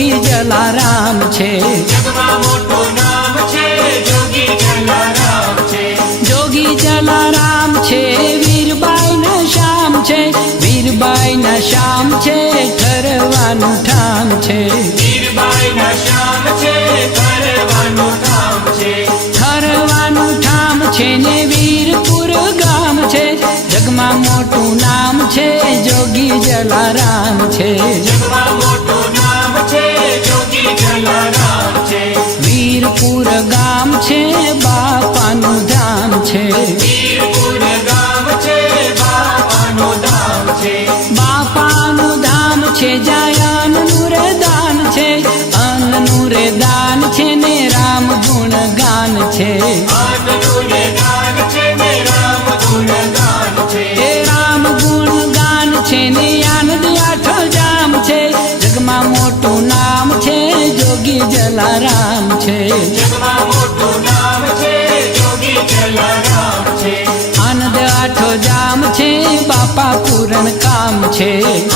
જોગી જલારામ છે જગમાં મોટું નામ છે જોગી જલારામ છે જોગી જલારામ છે વીરબાઈ ના શ્યામ છે વીરબાઈ ના શ્યામ છે ઠરવાનું ઠામ છે વીરબાઈ ના શ્યામ છે ઠરવાનું ઠામ છે ઠરવાનું ઠામ છે ને વીરપુર ગામ છે જગમાં મોટું નામ છે જોગી જલારામ છે જગમાં મોટું નામ છે જોગી જલારામ છે વીરપુર ગામ છે બાપાનું ધામ છે વીરપુર ગામ છે બાપાનું ધામ છે બાપાનું ધામ છે જ્યાં અન્નનું રે દાન છે અન્નનું રે દાન છે ને રામ ગુણ ગાન છે આનંદનું ને ગાન છે ને રામ ગુણ ગાન છે એ રામ ગુણ ગાન છે ને આનંદ આઠો જામ છે જગમાં મોટું નામ છે જોગી જલારામ છે જગમાં મોટું નામ છે જોગી જલારામ છે આનંદ આઠો જામ છે બાપા પૂરણ કામ છે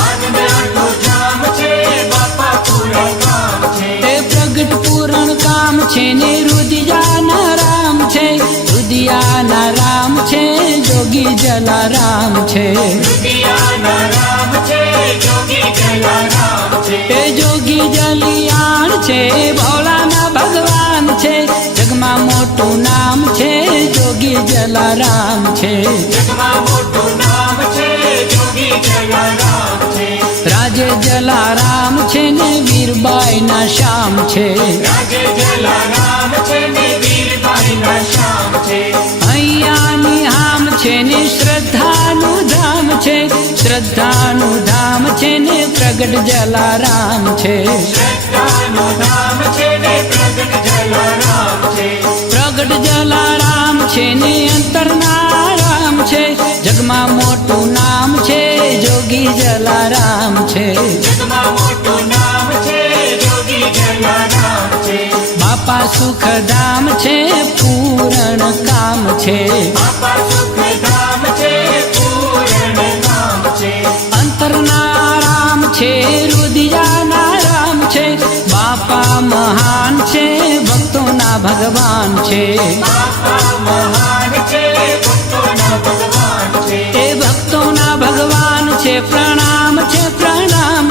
આનંદ આઠો જામ છે બાપા પૂરા કામ છે એ પ્રગટ પૂરણ કામ છે ને રુદિયાના રામ છે રુદિયાના રામ છે જોગી જલારામ છે દુનિયાના રામ છે જોગી જલારામ છે એ જોગી જલિયાણ છે ભોળાના ભગવાન છે જગમાં મોટું નામ છે જોગી જલારામ છે જગમાં મોટું નામ છે જોગી જલારામ છે રાજે જલારામ છે ને વીરબાઈ ના શ્યામ છે રાજે જલારામ છે ને વીરબાઈ ના શ્યામ છે અહીંયાની હામ છે ને શ્રદ્ધાનું ધામ છે શ્રદ્ધાનું ધામ છે ને પ્રગટ જલારામ છે શ્રદ્ધાનું ધામ છે ને પ્રગટ જલારામ છે પ્રગટ જલારામ છે ને અંતરના રામ છે જગમાં મોટું નામ છે જોગી જલારામ છે જગમાં મોટું નામ છે જોગી જલારામ છે બાપા સુખધામ છે પૂરણ કામ છે બાપા સુખધામ છે પૂરણ કામ છે અંતરના રામ છે રુદિયાના રામ છે બાપા મહાન છે ભક્તોના ભગવાન છે બાપા મહાન છે ભક્તોના ભગવાન છે એ ભક્તોના ભગવાન છે પ્રણામ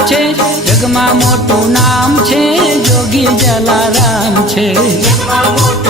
છે જગમાં મોટું નામ છે જોગી જલારામ છે જગમાં મોટું